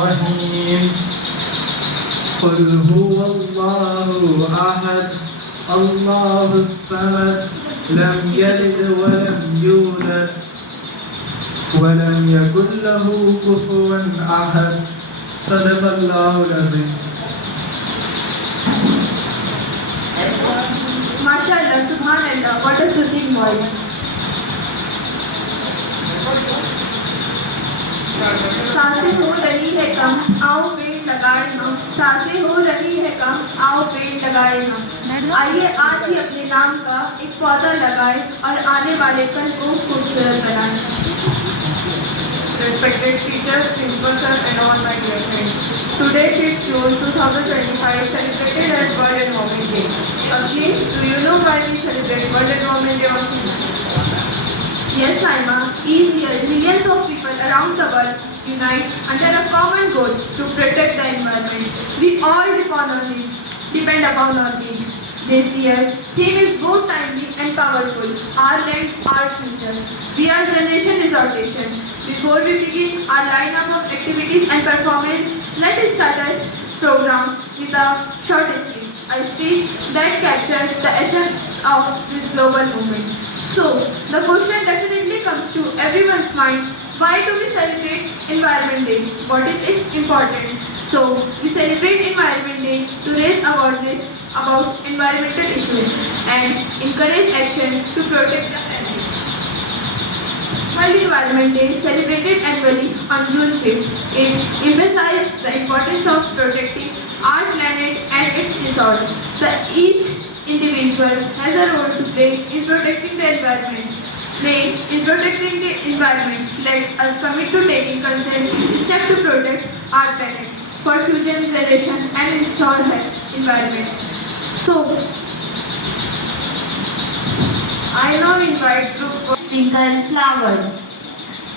الرحيم قل هو الله أحد الله الصمد لم يلد ولم يولد ولم يكن له كفوا أحد صدق الله العظيم. MashaAllah, Subhanallah, what a soothing voice. सांसें हो रही है कम, आओ पेड़ लगाए हम। सांसें हो रही है कम, आओ पेड़ लगाए हम। आइए आज ही अपने नाम का एक पौधा लगाए और आने वाले कल को खूबसूरत बनाए। Respected teachers, principal sir and all my dear friends. Today 5th June 2025 is celebrated as World Environment Day. Akshi, do you know why we celebrate World Environment Day on 5th? Yes, Naima, each year millions of people around the world unite under a common goal to protect the environment. We all depend upon our need. This year's theme is both timely and powerful. Our land, our future. We are Generation Resortation. Before we begin our lineup of activities and performance, let us start our program with a short speech. A speech that captures the essence of this global movement. So, the question definitely comes to everyone's mind, why do we celebrate Environment Day? What is its importance? So, we celebrate Environment Day to raise awareness about environmental issues and encourage action to protect the planet. World Environment Day, celebrated annually on June 5th, it emphasizes the importance of protecting our planet and its resources. Each individual has a role to play in protecting the environment. Let us commit to taking consent steps to protect our planet for future generations and ensure health environment. So, I now invite group Periwinkle flower.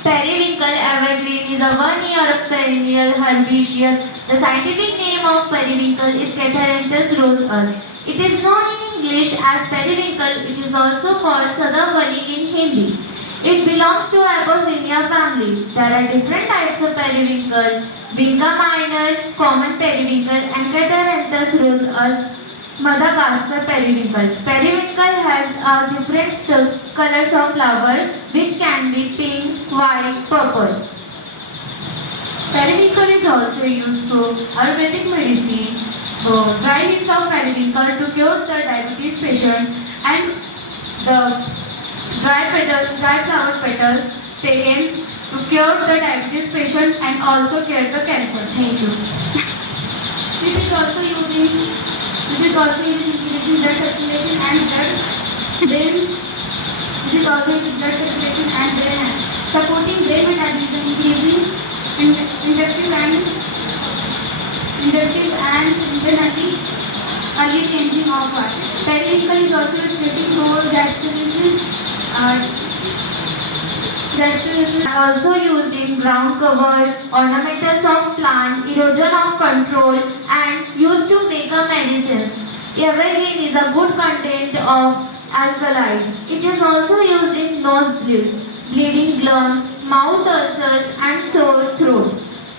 Periwinkle evergreen is a one-year perennial herbaceous. The scientific name of periwinkle is Catharanthus roseus. It is known in English as periwinkle. It is also called Sadavali in Hindi. It belongs to Apocynia family. There are different types of periwinkle: Vinca minor, common periwinkle, and Catharanthus roseus, Madagascar periwinkle. Periwinkle has different colors of flower, which can be pink, white, purple. Periwinkle is also used to Ayurvedic medicine. Dry leaves of periwinkle to cure the diabetes patients, and the dry flower petals taken to cure the diabetes patient and also cure the cancer. Thank you. it is also used in increasing blood circulation and brain. It is also in blood circulation and brain health, supporting brain metabolism, increasing inductive and internally early changing of heart. Periwinkle is also effective for gastritis. Also used in ground cover, ornamentals of plant, erosion of control, and used to make a medicines. Evergreen is a good content of alkaloid. It is also used in nosebleeds, bleeding gums, mouth ulcers, and sore throat.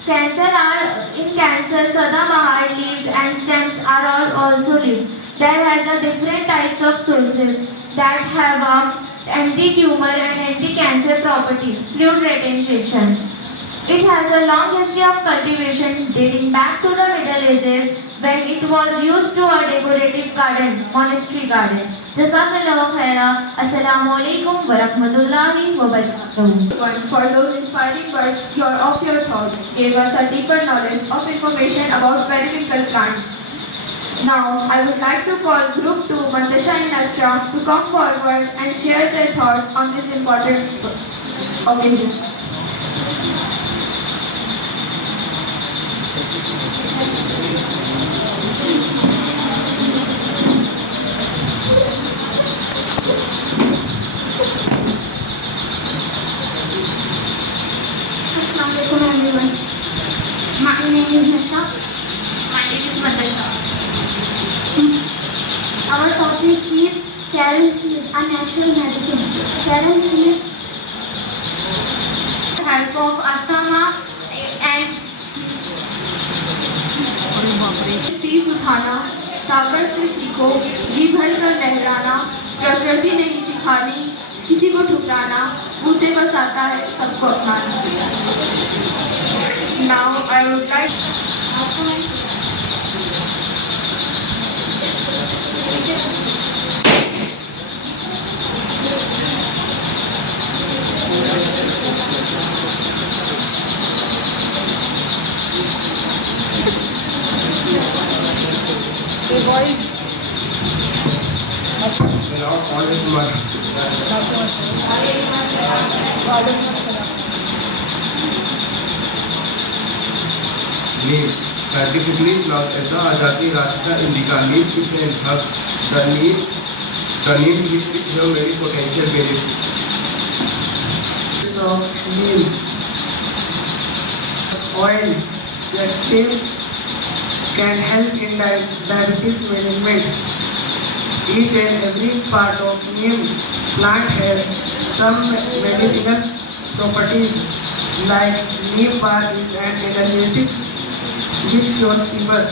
In cancer, Sadabahar leaves and stems are all also leaves. There has a different types of sources that have anti-tumor and anti-cancer properties. Fluid retention. It has a long history of cultivation dating back to the Middle Ages when it was used to a decorative garden, monastery garden. Jazakallahu khaira. Assalamu alaikum wa rahmatullahi wa barakatuh. For those inspiring words of your thought gave us a deeper knowledge of information about periwinkle plants. Now, I would like to call Group 2, Mantasha and Nasra, to come forward and share their thoughts on this important occasion. Assalamu alaikum everyone. My name is Nasha. My name is Mantasha. Our topic is carom seed, a natural medicine. Carom seed Help of asthma and तीस उठाना, सागर से सीखो, जी भर कर लहराना, प्रकृति नहीं सिखानी, किसी को ठुकराना, उसे बस आता है सबको अपनाना। Now I would like Name. Scientifically classed as the Azadi Rashtra Indica. Neem is an herb. The neem which have many potential benefits. of neem oil. The steam can help in diabetes management. Each and every part of neem plant has some medicinal properties, like neem bark is an analgesic which cures fever.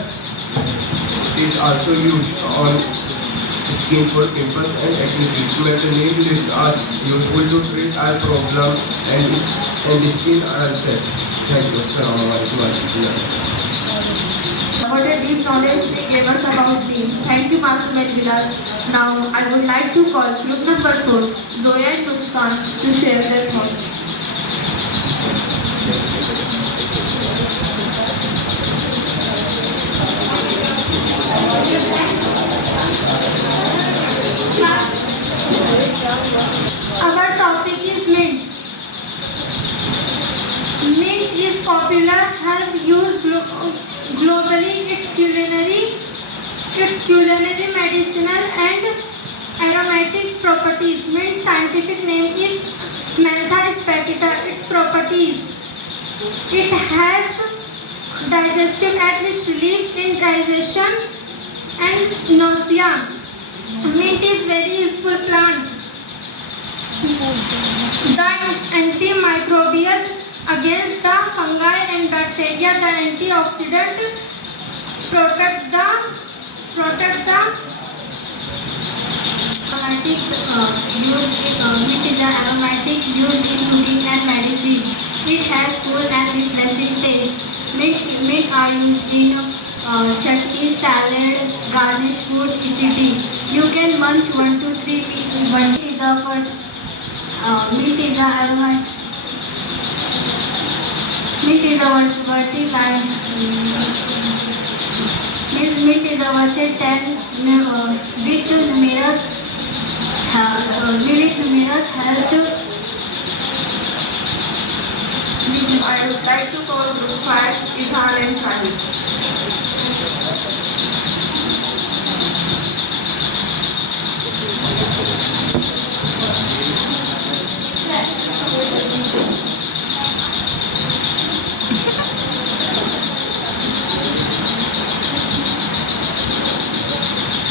It is also used on skin for pimples and acne treatment. The neem leaves are useful to treat eye problems and skin ulcers. Thank you. Assalamu alaikum warahmatullahi. What a deep knowledge they gave us about neem. Thank you, Masoom and Bilal. Now I would like to call group number 4, Zoya and Muskan, to share their thoughts. Our topic is mint. Mint is popular herb used globally. Its culinary, medicinal and aromatic properties. Mint scientific name is Mentha specata. Its properties: it has digestive act which relieves indigestion and nausea. Mint is very useful plant. The antimicrobial against the fungi and bacteria. The antioxidant protect the Aromatic mint is an aromatic used in cooking and medicine. It has cool and refreshing taste. Mint are used in chutney, salad, garnish food, etc. You can munch 1 to 3 mint is a aromatic. Mint is a versatile. Mint is a versatile with numerous health. I would like to call group 5, Izhan and Shahid.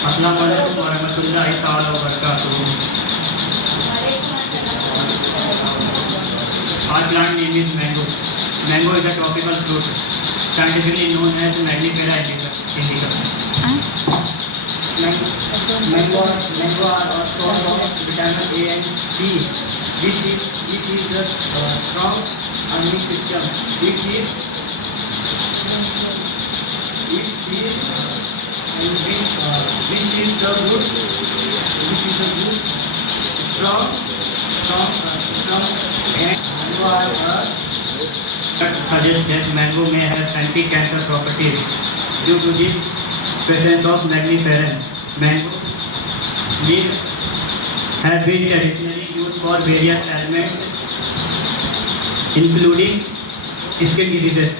अस्सलाम वालेकुम वरहमतुल्लाहि ताला वबरकातुहू. Our plant name is mango. Mango is a tropical fruit, scientifically known as Mellifera indica. Mango are a source of vitamin A and C, which is the strong immune system. Which is the good strong and Suggests that mango may have anti-cancer properties due to the presence of Mellifera. Mango leaves have been traditionally used for various ailments, including skin diseases.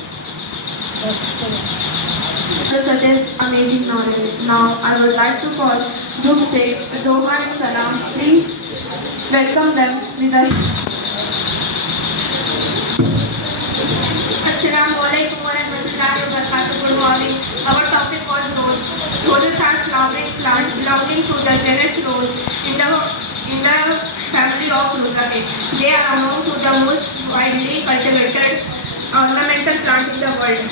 Such as amazing knowledge. Now I would like to call group 6, Zoha and Salam. Please welcome them with a Assalamualaikum warahmatullahi wabarakatuh. Good morning. Our topic was rose. Roses are flowering plants belonging to the genus rose in the family of Rosaceae. They are among the most widely cultivated ornamental plant in the world.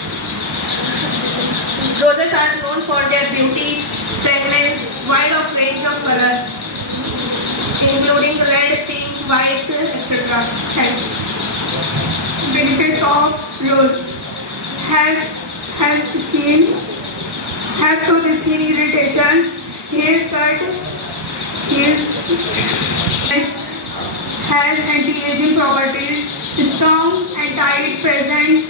Roses are known for their beauty, fragrance, wide of range of color, including red, pink, white, etc. Thank you. Benefits of rose: help skin, helps with skin irritation, heals cut, has anti-aging properties, strong and tight present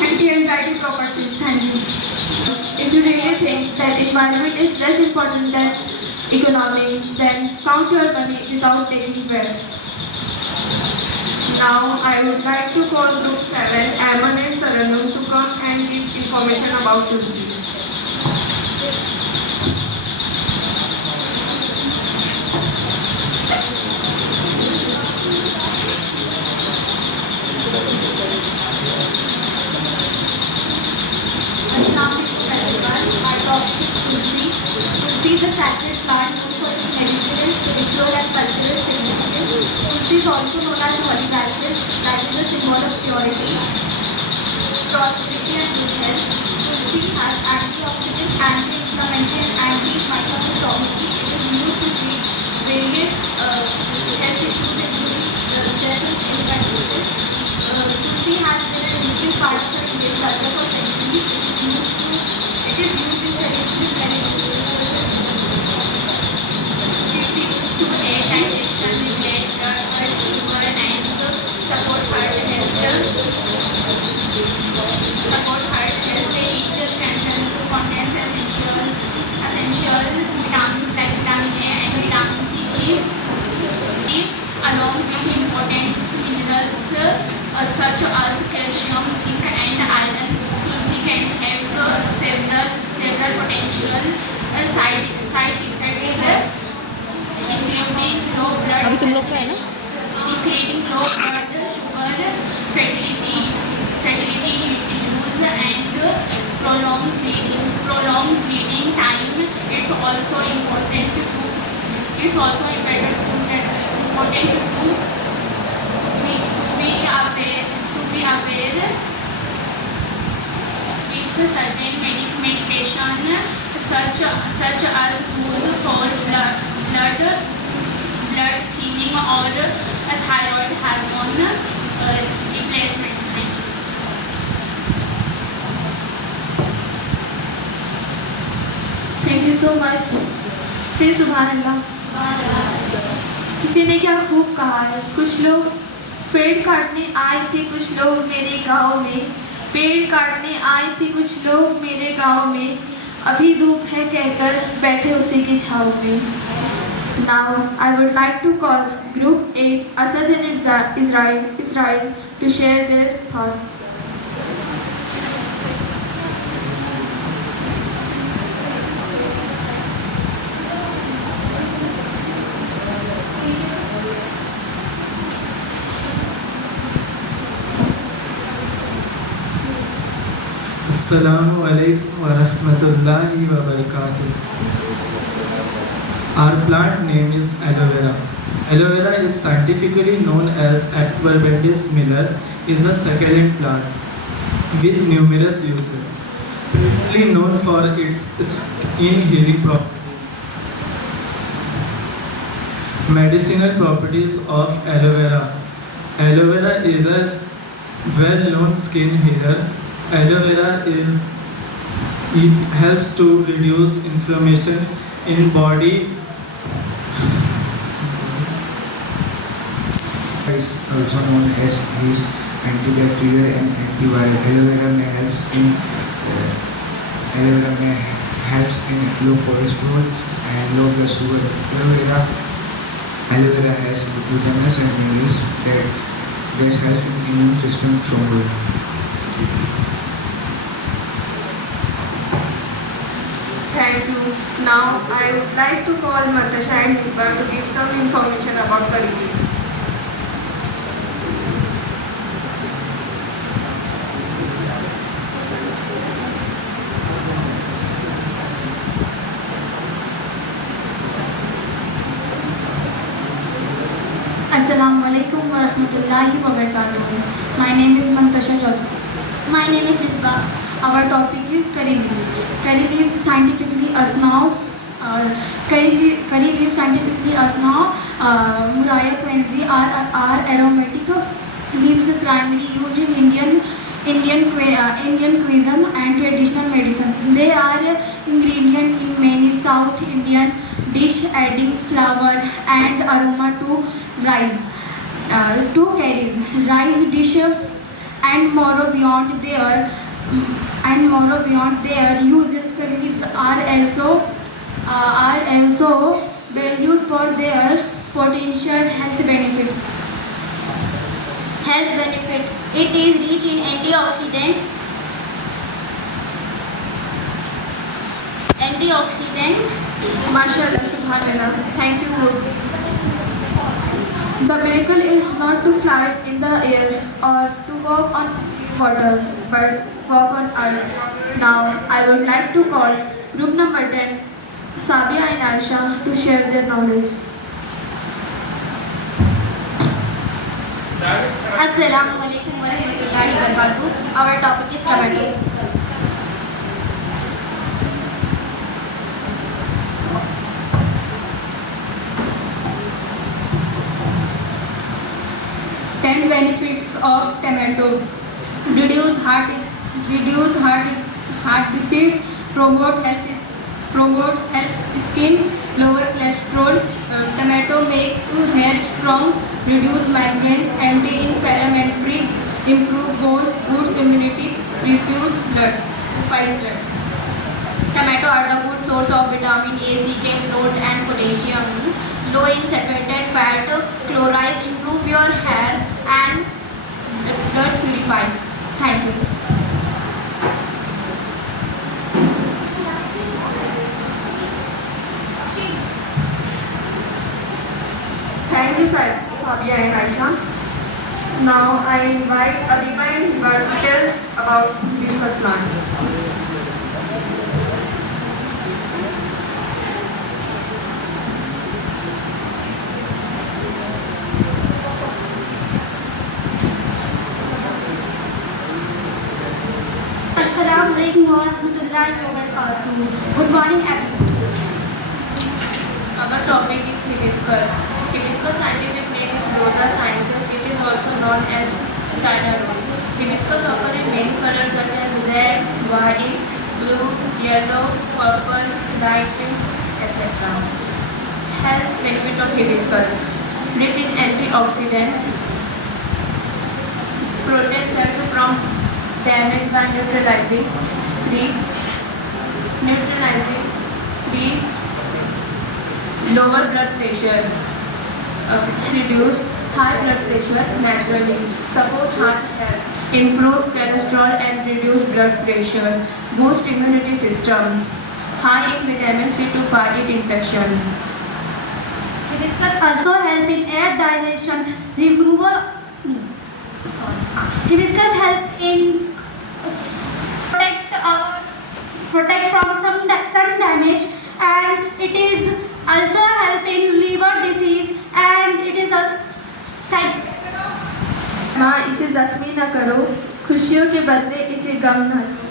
anti-anxiety properties. Thank you. If you really think that environment is less important than economy, then count your money without taking breath. Now I would like to call Group 7, Aman and Taranum to come and give information about Tulsi. Assalamualaikum everyone. Our topic is Tulsi. Tulsi is a sacred plant known for its medicinal, spiritual and cultural significance. Tulsi is also known as holy basil, that is a symbol of purity, prosperity and good health. Tulsi has antioxidant, anti-inflammatory and anti-microbial properties. It is used to treat various health issues including stress and skin conditions. Tulsi has been an integral part of the Indian culture for centuries. It is used in traditional medicine rituals and It's used to aid digestion, regulate blood sugar and support heart health. It contains essential vitamins like vitamin A and vitamin C, along with important minerals such as calcium, zinc and iron. Tulsi can have several potential side effects, including low blood sugar, fertility issues and prolonged bleeding time. It's also important to be aware with certain medication such as those for blood thinning or a thyroid hormone replacement. Thank you so much. Say सुभान अल्लाह. किसी ने क्या खूब कहा है. कुछ लोग पेड़ काटने आए थे, कुछ लोग मेरे गांव में. पेड़ काटने आए थे कुछ लोग मेरे गांव में. अभी धूप है कहकर बैठे उसी की छाव में. Now I would like to call Group 8 Asad and Israel to share their thoughts. Assalamu alaikum wa rahmatullahi wa barakatuh. Our plant name is aloe vera. Aloe vera is scientifically known as Aquabendis miller, is a succulent plant with numerous uses. Primarily known for its skin healing properties. Medicinal properties of aloe vera. Aloe vera is a well-known skin healer. Aloe vera helps to reduce inflammation in body. Is also known as is antibacterial and antiviral. Aloe vera helps in low cholesterol and low blood sugar. Aloe vera has vitamins and minerals that helps in immune system stronger. Thank you. Now I would like to call Natasha and Nipa to give some information about curry leaves. Assalamualaikum warahmatullahi wabarakatuh. My name is Mantasha Jog. My name is Misbah. Our topic is curry leaves. Curry leaves scientifically as now Murraya quince are aromatic leaves primarily used in Indian cuisine and traditional medicine. They are ingredient in many South Indian dish, adding flavor and aroma to rice. To curries, rice dish and more beyond their uses. Curry leaves are also valued for their potential health benefit. It is rich in antioxidant. MashaAllah, Subhanallah. Thank you. The miracle is not to fly in the air or to walk on water, but walk on earth. Now, I would like to call group number 10, Sabia and Aisha, to share their knowledge. Assalamualaikum warahmatullahi wabarakatuh. Our topic is tomato. Benefits of tomato: reduce heart disease, promote health skin, lower cholesterol. Tomato make hair strong, reduce migraines, anti-inflammatory, improve bones, boost immunity, reduce blood. Tomato are the good source of vitamin A, C, K, protein and potassium. Low in saturated fat, chlorides, improve your hair and blood purify. Thank you. Thank you, Sabia and Aisha. Now I invite Adiba and Hiba to tell us about hibiscus plant. Assalamualaikum warahmatullahi wabarakatuh. Good morning, everyone. Our topic is hibiscus. Hibiscus scientific name is Rhoda sinensis. It is also known as China rose. Hibiscus occur in many colors such as red, white, blue, yellow, purple, light pink, etc. Health benefit of hibiscus: rich in antioxidants, protects cells from damage by neutralizing free, lower blood pressure, reduce high blood pressure naturally, support heart health, improve cholesterol and reduce blood pressure, boost immunity system, high in vitamin C to fight infection. Hibiscus also help in air dilation, Hibiscus help in protect from sun damage, and it is also help in liver disease, and it is a माँ इसे जख्मी न करो, खुशियों के बदले इसे गम न दो।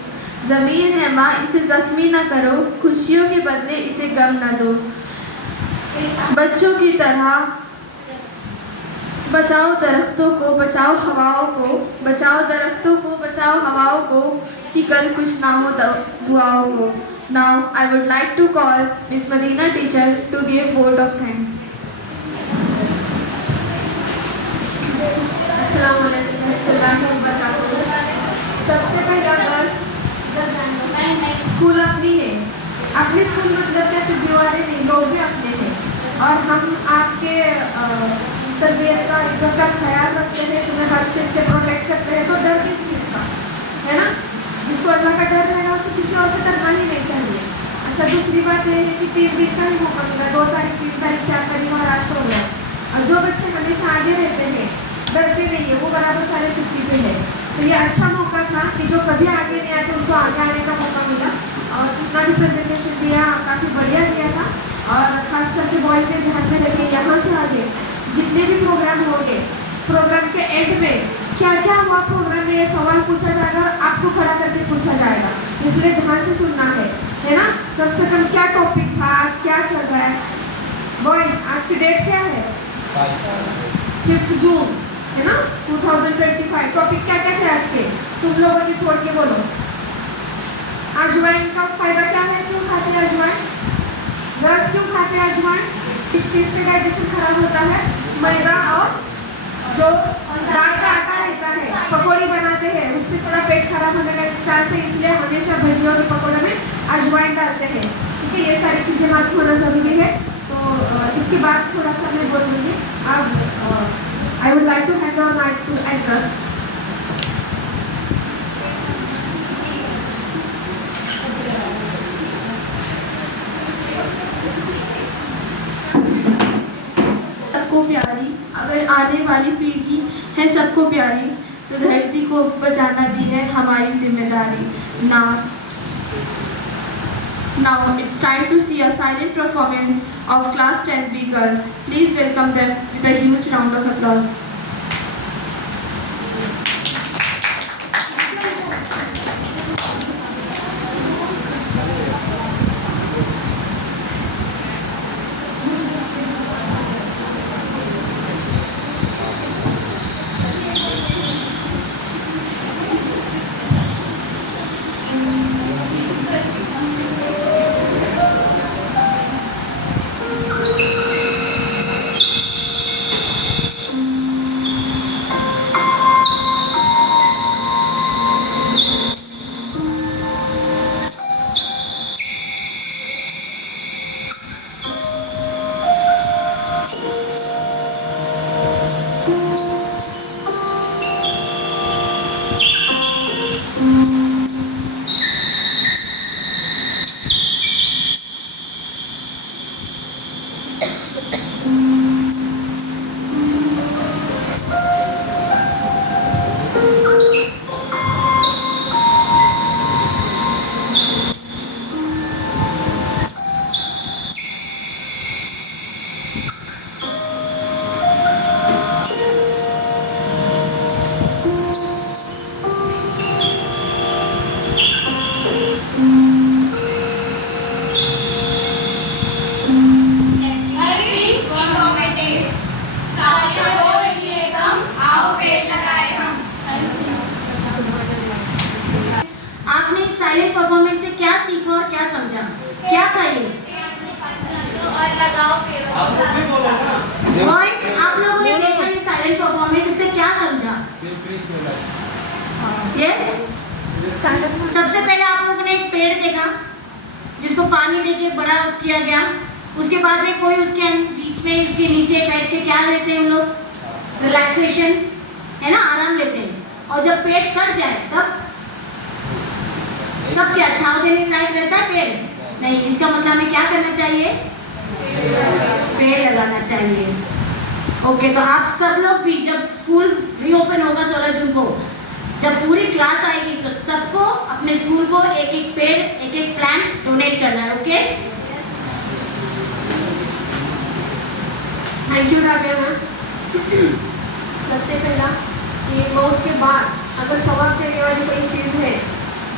ज़मीर है माँ इसे जख्मी न करो, खुशियों के बदले इसे गम न दो। बच्चों की तरह बचाओ दरख्तों को, बचाओ हवाओं को, बचाओ दरख्तों को, बचाओ हवाओं को, कि कल कुछ ना हो दुआओं को। Now I would like to call Miss Madina teacher to give vote of thanks. Assalamualaikum warahmatullahi wabarakatuh. सबसे पहला गर्ल्स स्कूल अपनी है, अपने स्कूल मतलब क्या सिद्धि वाले नहीं, लोग भी अपने हैं और हम आपके तरबियत का इज्जत का ख्याल रखते हैं, तुम्हें हर चीज़ से प्रोटेक्ट करते हैं। तो डर किस चीज़ का है ना, जिसको अल्लाह का डर रहेगा उसे किसी और से डरना ही नहीं चाहिए। अच्छा, दूसरी बात यह है कि 3 दिन का ही मौका मिला, 2 तारीख 3 तारीख 4 तारीख और आज प्रोग्राम, और जो बच्चे हमेशा आगे रहते हैं डरते नहीं है वो बराबर सारे छुट्टी पे है। तो ये अच्छा मौका था कि जो कभी आगे नहीं आते उनको आगे आने का मौका मिला, और जितना भी प्रेजेंटेशन दिया काफ़ी बढ़िया दिया था। और ख़ास करके बॉयज़ ने ध्यान में रखिए, यहाँ से आगे जितने भी प्रोग्राम होंगे, प्रोग्राम के एंड में क्या क्या हुआ प्रोग्राम में ये सवाल पूछा जाएगा और आपको खड़ा करके पूछा जाएगा। इसलिए ध्यान से सुनना है ना। कम से कम क्या टॉपिक था, आज क्या चल रहा है। बॉयज, आज की डेट क्या है? 5 जून, है ना, 2025। टॉपिक क्या क्या थे आज के? तुम लोगों की छोड़ के बोलो। अजवाइन का फायदा क्या है? क्यों खाते हैं अजवाइन? गर्ल्स क्यों खाते हैं अजवाइन? इस चीज से डाइजेशन खराब होता है। मैदा और जो दाल का आटा रहता है, पकौड़ी बनाते हैं, उससे थोड़ा पेट खराब होने का चांस है, इसलिए हमेशा भजिया और पकौड़े में अजवाइन डालते हैं। ठीक है, ये सारी चीज़ें मालूम होना ज़रूरी है। तो इसके बाद थोड़ा सा मैं बोलूँगी। अब I would like to hand over mike to anchors. सबको प्यारी, अगर आने वाली पीढ़ी है सबको प्यारी, तो धरती को बचाना भी है हमारी जिम्मेदारी। Now it's time to see a silent performance of Class 10B girls. Please welcome them with a huge round of applause. Silent performance से क्या सीखा और क्या समझा? क्या था ये? बॉयज, आप लोगों ने देखा ये साइलेंट परफॉर्मेंस, इससे क्या समझा? यस, सबसे पहले आप लोगों ने एक पेड़ देखा जिसको पानी देके बड़ा किया गया। उसके बाद में कोई उसके बीच में उसके नीचे बैठ के क्या लेते हैं हम लोग? रिलैक्सेशन, है ना, आराम लेते हैं। और जब पेट कट जाए तब क्या छांव देने लायक रहता है पेड़? नहीं। इसका मतलब हमें क्या करना चाहिए? पेड़ लगाना चाहिए। ओके, तो आप सब लोग भी जब स्कूल रीओपन होगा 16 जून को, जब पूरी क्लास आएगी तो सबको अपने स्कूल को एक एक पेड़, एक एक प्लांट डोनेट करना है। ओके, थैंक यू राबिया मैम। सबसे पहला ये मौत के बाद अगर सवाब देने वाली कोई चीज़ है,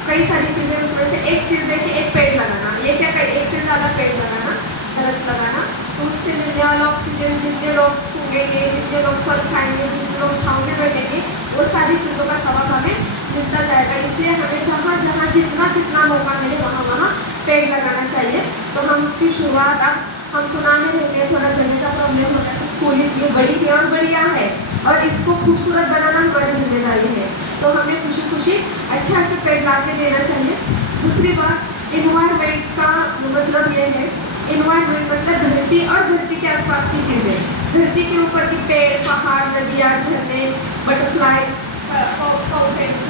कई सारी चीज़ें, उसमें से एक चीज़ है कि एक पेड़ लगाना। ये क्या कर, एक से ज़्यादा पेड़ लगाना, दरख्त लगाना, तो उससे मिलने वाला ऑक्सीजन, जितने लोग सूंघेंगे, जितने लोग फल खाएंगे, जितने लोग छाँव में बैठेंगे, वो सारी चीज़ों का सवाब हमें मिलता जाएगा। इसलिए हमें जहाँ जहाँ जितना मौका मिले वहाँ पेड़ लगाना चाहिए। तो हम उसकी शुरुआत, अब हम खुना में रहेंगे, थोड़ा जगह का प्रॉब्लम होता है, तो स्कूल इतनी बड़ी है और बढ़िया है और इसको खूबसूरत बनाना हमारी जिम्मेदारी है। तो हमें खुशी खुशी अच्छे पेड़ ला के देना चाहिए। दूसरी बात, इन्वायरमेंट का मतलब ये है, इन्वायरमेंट मतलब धरती और धरती के आसपास की चीज़ें, धरती के ऊपर के पेड़, पहाड़, नदियाँ, झरने, बटरफ्लाइज,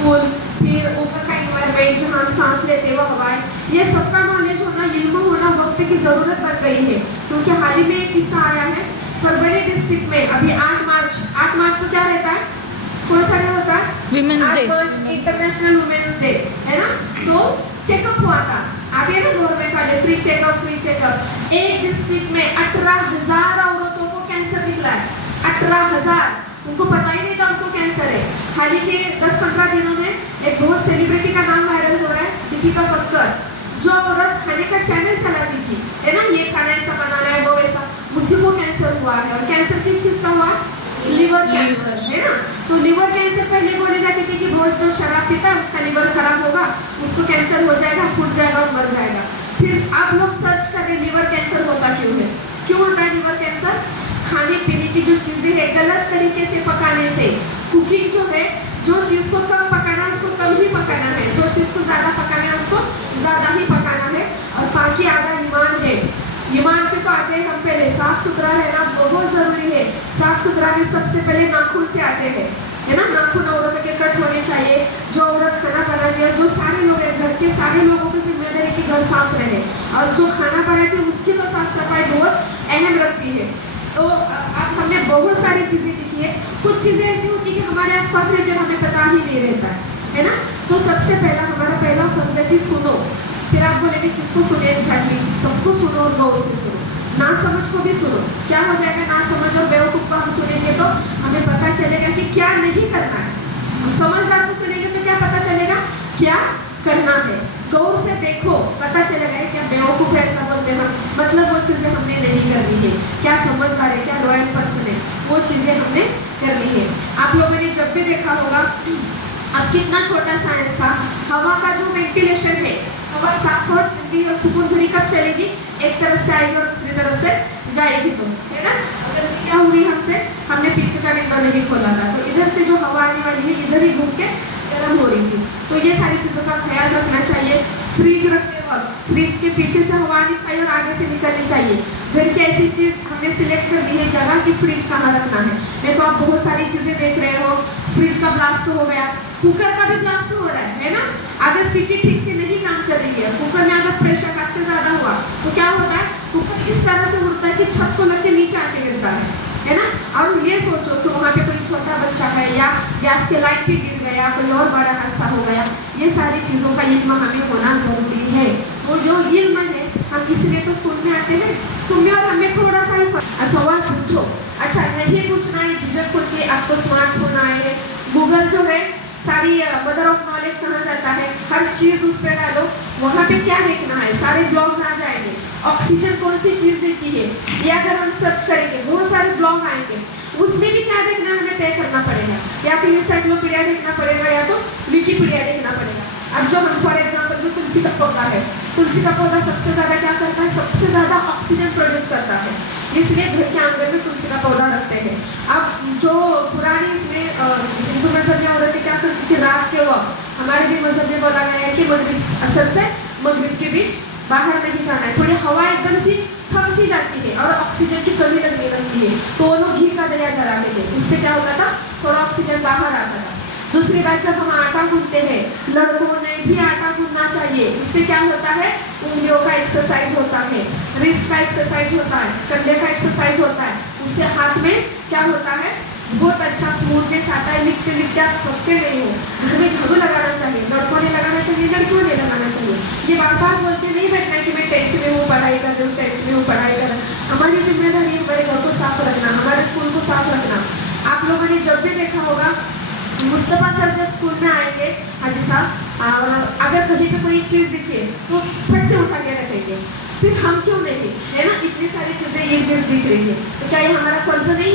फूल, फिर ऊपर का इन्वायरमेंट जहाँ हम सांस लेते हैं वो हवाएं, ये सबका नॉलेज होना, इल्म होना वक्त की ज़रूरत बन गई है। क्योंकि हाल ही में एक किस्सा आया है, फरवरी डिस्ट्रिक्ट में अभी 8 मार्च को क्या रहता है? कौन सा डे होता है? Women's day, international women's day, है ना। तो चेकअप हुआ था, आते हैं ना गवर्नमेंट वाले, फ्री चेकअप। एक डिस्ट्रिक्ट में 18,000 औरतों को कैंसर निकला है। 18,000, उनको पता ही नहीं था उनको कैंसर है। हाल ही के 10-15 दिनों में एक बहुत सेलिब्रिटी का नाम वायरल हो रहा है, दीपिका कक्कर, जो औरत खाने का चैनल चलाती थी, है ना, ये खाना ऐसा बनाना है, वो ऐसा, उसी को कैंसर हुआ है। और कैंसर किस चीज़ का हुआ? लिवर कैंसर, है ना। तो लिवर कैंसर पहले बोले जाते थे कि बहुत जो शराब पीता है उसका लिवर खराब होगा, उसको कैंसर हो जाएगा, फूट जाएगा और मर जाएगा। फिर आप लोग सर्च करें लिवर कैंसर होता क्यों है, क्यों होता है लिवर कैंसर? खाने पीने की जो चीज़ें हैं गलत तरीके से पकाने से। कुकिंग जो है, जो चीज़ को कम पकाना है उसको कम ही पकाना है, जो चीज़ को ज़्यादा पकाना है उसको ज़्यादा ही पकाना है। और बाकी आधा ईमान है। ईमान के तो आते हैं हम पहले साफ सुथरा रहना बहुत ज़रूरी है। साफ सुथरा में सबसे पहले नाखून से आते हैं, है ना। नाखून औरतों के कट होने चाहिए। जो औरत खाना बनाती है, जो सारे लोग हैं घर के सारे लोगों की जिम्मेदारी कि घर साफ रहे, और जो खाना बनाती है उसकी तो साफ सफाई बहुत अहम रखती है। तो अब हमने बहुत सारी चीज़ें सीखी है। कुछ चीज़ें ऐसी होती है कि हमारे आसपास रहती है, हमें पता ही नहीं रहता है ना। तो सबसे पहला हमारा पहला फर्ज है कि सुनो। फिर आप बोलेंगे किसको सुने एग्जैक्टली? सबको सुनो और गौर से सुनो, ना समझ को भी सुनो। क्या हो जाएगा, ना समझ और बेवकूफ़ को हम सुनेंगे तो हमें पता चलेगा कि क्या नहीं करना है। समझदार को सुनेंगे तो क्या पता चलेगा, क्या करना है। गौर से देखो, पता चलेगा क्या बेवकूफ़ है ऐसा बोलते हैं, मतलब वो चीज़ें हमने नहीं करनी है। क्या समझदार है, क्या रॉयल पर्सन है, वो चीज़ें हमने करनी है। आप लोगों ने जब भी देखा होगा, अब कितना छोटा साइंस था, हवा का जो वेंटिलेशन है, हवा साफ और ठंडी और सुकून भरी कब चलेगी? एक तरफ से आएगी और दूसरी तरफ से जाएगी, तो है ना। अगर क्या हुई हमसे, हमने पीछे का विंडो नहीं खोला था, तो इधर से जो हवा आने वाली है इधर ही घूम के गर्म हो रही थी। तो ये सारी चीज़ों का ख्याल रखना चाहिए। फ्रिज रखते वक्त फ्रिज के पीछे से हवा आनी चाहिए और आगे से निकलनी चाहिए। फिर की ऐसी चीज़ हमने सिलेक्ट कर दी है जगह कि फ्रिज कहाँ रखना है। नहीं तो आप बहुत सारी चीज़ें देख रहे हो, फ्रिज का ब्लास्ट हो गया, कुकर का भी ब्लास्ट हो रहा है ना। अगर सीटी ठीक से नहीं काम कर रही है, कुकर में अगर प्रेशर हद से ज़्यादा हुआ तो क्या होता है, कुकर इस तरह से उड़ता है कि छत को लग के नीचे आके गिरता है ना। और ये सोचो कि वहाँ पे कोई छोटा बच्चा है या गैस के लाइन पे गिर गया, कोई और बड़ा हादसा हो गया। ये सारी चीज़ों का इल्म हमें होना ज़रूरी है। वो जो इल्म है हम इसलिए तो स्कूल में आते हैं, तुम्हें और हमें थोड़ा सा ही सवाल पूछो। अच्छा नहीं पूछना है झिझक खुल के, अब तो स्मार्टफोन आए हैं, गूगल जो है सारी मदर ऑफ नॉलेज कहा जाता है, हर चीज़ उस पर डालो, वहाँ पे क्या देखना है सारे ब्लॉग्स आ जाएंगे। ऑक्सीजन कौन सी चीज़ देती है ये अगर हम सर्च करेंगे बहुत सारे ब्लॉग आएंगे, उसमें भी क्या देखना है हमें तय करना पड़ेगा। या तो इंसाइक्लोपीडिया देखना पड़ेगा या तो विकीपीडिया देखना पड़ेगा। अब जो हम फॉर एग्जाम्पल जो तुलसी का पौधा है, तुलसी का पौधा सबसे ज़्यादा क्या करता है, सबसे ज़्यादा ऑक्सीजन प्रोड्यूस करता है, इसलिए घर के आंगन में तुलसी का पौधा रखते हैं। अब जो पुरानी इसमें हिंदू मजहब में औरतें क्या करती थी, रात के वक्त हमारे भी मजहब में बोला गया है कि मगरिब असर से मगरिब के बीच बाहर नहीं जाना है। थोड़ी हवा एकदम सी थम सी जाती है और ऑक्सीजन की कमी लगने लगती है, तो वो लोग घी का दिया जलाते थे, उससे क्या होता था, थोड़ा ऑक्सीजन बाहर आता था। दूसरी बात, जब हम आटा गूंथते हैं, लड़कों ने भी आटा गूंथना चाहिए, इससे क्या होता है, उंगलियों का एक्सरसाइज होता है, रिस्ट का एक्सरसाइज होता है, कंधे का एक्सरसाइज होता है, उससे हाथ में क्या होता है, बहुत अच्छा स्मूथनेस आता है, लिखते लिखते आप थकते नहीं हो। घर में झाड़ू लगाना चाहिए, लड़कों ने लगाना चाहिए, लड़कियों ने लगाना चाहिए। ये बार बार बोलते नहीं बैठना है कि मैं 10th में हूँ पढ़ाई कर रही हूँ, 10th में हूँ पढ़ाई कर रहा हूँ। हमारी जिम्मेदारी है हमारे घर को साफ रखना, हमारे स्कूल को साफ रखना। आप लोगों ने जब भी देखा होगा मुस्तफ़ा सर जब स्कूल में आएंगे, हाजी साहब, और अगर कहीं पे कोई चीज़ दिखे तो फट से उठा के रखेंगे, फिर हम क्यों नहीं, है ना। इतनी सारी चीज़ें इर्द गिर्द दिख रही है, तो क्या ये हमारा फर्ज नहीं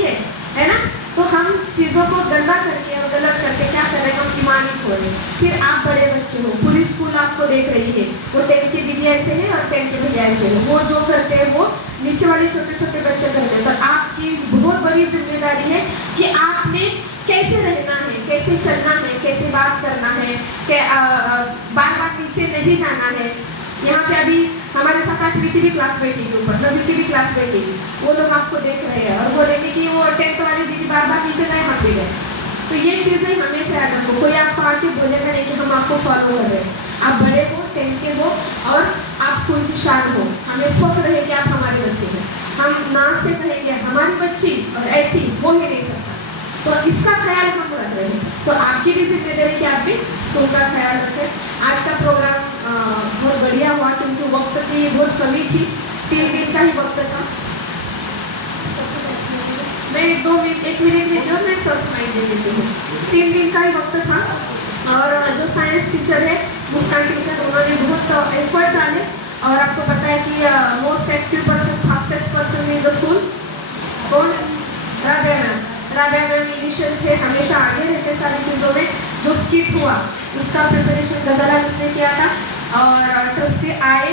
है ना। तो हम चीज़ों को गंदा करके और गलत करके क्या कर रहे हैं, हम ईमान ही खो रहे हैं। फिर आप बड़े बच्चे हो, पूरी स्कूल आपको देख रही है, वो 10 के दीदी ऐसे हैं और 10 के भैया ऐसे हैं, वो जो करते हैं वो नीचे वाले छोटे छोटे बच्चे करते हैं। तो आपकी बहुत बड़ी जिम्मेदारी है कि आपने कैसे रहना है, कैसे चलना है, कैसे बात करना है, बार बार नीचे नहीं जाना है। यहाँ पे अभी हमारे साथ 8वीं की भी क्लास बैठेगी, ऊपर 9वीं की भी क्लास बैठेगी, वो लोग आपको देख रहे हैं और बोलेंगे कि वो 10th वाली दीदी बार बार नीचे गए, हम भी गए। तो ये चीज़ें हमेशा याद रखो, कोई आपको आके बोलेगा नहीं कि हम आपको फॉलो कर रहे हैं। आप बड़े हो, 10th के हो और आप स्कूल की शान हो, हमें फख्र है कि आप हमारे बच्चे हैं। हम नाच से कहेंगे हमारी बच्ची और ऐसी हो ही नहीं सकता, तो इसका ख्याल हम रख रहे हैं। तो आपकी भी जिम्मेदारी कि आप भी स्कूल का ख्याल रखें। आज का प्रोग्राम बहुत बढ़िया हुआ क्योंकि वक्त की बहुत कमी थी, 3 दिन का ही वक्त था। मैं 1 मिनट लेती हूँ, मैं सब माइक दे देती हूँ। 3 दिन का ही वक्त था और जो साइंस टीचर है मुस्कान टीचर, उन्होंने और आपको पता है कि most active person, fastest person in the school कौन? Rabia ma'am. Rabia ma'am initial थे, हमेशा आगे रहते सारी चीज़ों में। जो स्किप हुआ उसका प्रिपरेशन गज़ला किसने किया था? और ट्रस्टी आए,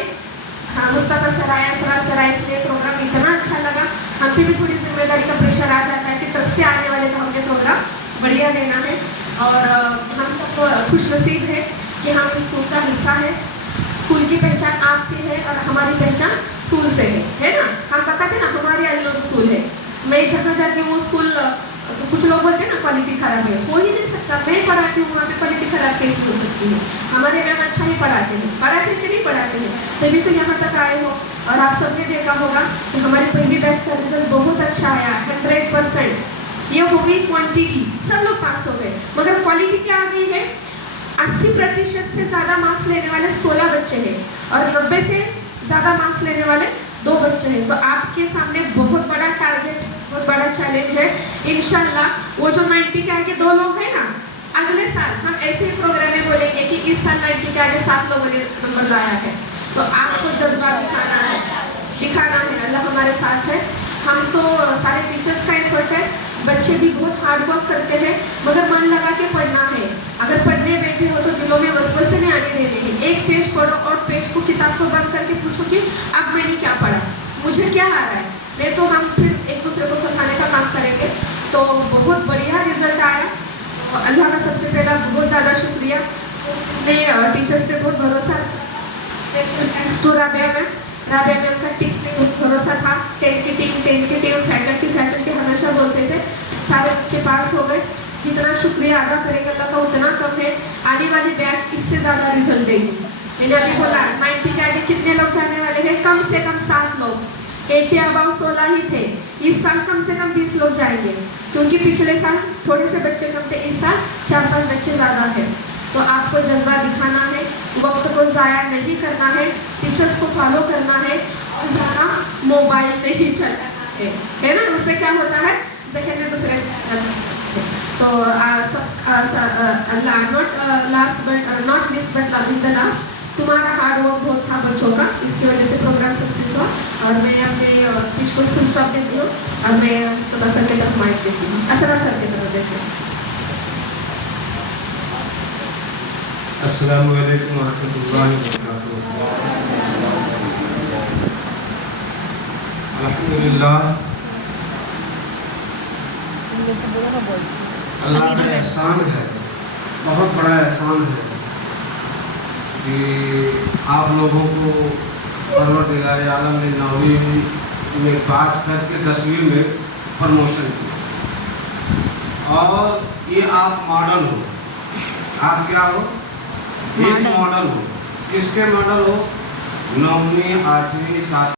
हाँ मुस्तफ़ा सर आया, सर आए, इसलिए प्रोग्राम इतना अच्छा लगा। हम पे भी थोड़ी जिम्मेदारी का प्रेशर आ जाता है कि ट्रस्टी आने वाले तो हमने प्रोग्राम बढ़िया देना है। और हम सबको खुशनसीब है कि हम इस स्कूल का हिस्सा है। स्कूल की पहचान आपसे है और हमारी पहचान स्कूल से है ना? हम बताते ना हमारे अल्लूर स्कूल है। मैं जहाँ जाती हूँ वो स्कूल, तो कुछ लोग बोलते हैं ना क्वालिटी खराब है, हो ही नहीं सकता। मैं पढ़ाती हूँ वहाँ पे क्वालिटी खराब कैसे हो सकती है? हमारे मैम अच्छा ही पढ़ाते हैं, पढ़ाते कि नहीं पढ़ाते हैं, तभी तो यहाँ तक आए हो। और आप सबने देखा होगा कि हमारी पहली बैच का रिजल्ट बहुत अच्छा आया, 100%। ये हो गई क्वांटिटी, सब लोग पास हो गए, मगर क्वालिटी क्या आ गई है? 80% से ज़्यादा मार्क्स लेने वाले 16 बच्चे हैं और 90 से ज़्यादा मार्क्स लेने वाले 2 बच्चे हैं। तो आपके सामने बहुत बड़ा टारगेट, बहुत बड़ा चैलेंज है। इंशाल्लाह वो जो 90 के आगे 2 लोग हैं ना, अगले साल हम ऐसे प्रोग्राम में बोलेंगे कि इस साल 90 के आगे 7 लोगों ने नंबर लाया है। तो आपको जज्बा दिखाना है, अल्लाह हमारे साथ है। हम तो सारे टीचर्स का एफर्ट है, बच्चे भी बहुत हार्ड वर्क करते हैं, मगर मन लगा के पढ़ना है। अगर पढ़ने बैठे हो तो दिलों में वसवसे नहीं आने देने हैं। एक पेज पढ़ो और पेज को, किताब को बंद करके पूछो कि अब मैंने क्या पढ़ा, मुझे क्या आ रहा है। नहीं तो हम फिर एक दूसरे को फंसाने का काम करेंगे। तो बहुत बढ़िया रिजल्ट आया, तो अल्लाह का सबसे पहला बहुत ज़्यादा शुक्रिया। उसने टीचर्स पे बहुत भरोसा, special thanks to Rabia ma'am. Rabia ma'am का टीम पे बहुत भरोसा था। 10 की टीम फैकल्टी हमेशा बोलते थे सारे बच्चे पास हो गए। जितना शुक्रिया अदा करेंगे अल्लाह का उतना कम है। आने वाली बैच इससे ज़्यादा रिजल्ट देगी। मैंने अभी बोला 90 के आगे कितने लोग जाने वाले हैं? कम से कम 7 लोग। 80 अबाउ 16 ही थे। इस साल कम से कम 20 लोग जाएंगे, क्योंकि पिछले साल थोड़े से बच्चे कम थे, इस साल 4-5 बच्चे ज़्यादा हैं। तो आपको जज्बा दिखाना है, वक्त को ज़ाया नहीं करना है, टीचर्स को फॉलो करना है और ज़्यादा मोबाइल में ही चलाना है ना? उससे क्या होता है, जहन में दूसरे। तो not list but in the last, तुम्हारा हार्ड वर्क बहुत था बच्चों का, इसकी वजह से प्रोग्राम सक्सेस हुआ। और मैं अपने स्पीच को फुल स्टॉप देती हूँ और मैं मुस्तफा सर की तरफ माइक देती हूँ, असरा सर की तरफ देती हूँ। अस्सलामु अलैकुम वरहमतुल्लाहि वबरकातुहू। अल्हम्दुलिल्लाह, अल्लाह का एहसान है, बहुत बड़ा एहसान है कि आप लोगों को परवरदिगार आलम ने 9वीं में पास करके 10वीं में प्रमोशन किया। और ये आप मॉडल हो, आप क्या हो? एक मॉडल हो। किसके मॉडल हो? 9वीं 8वीं 7वीं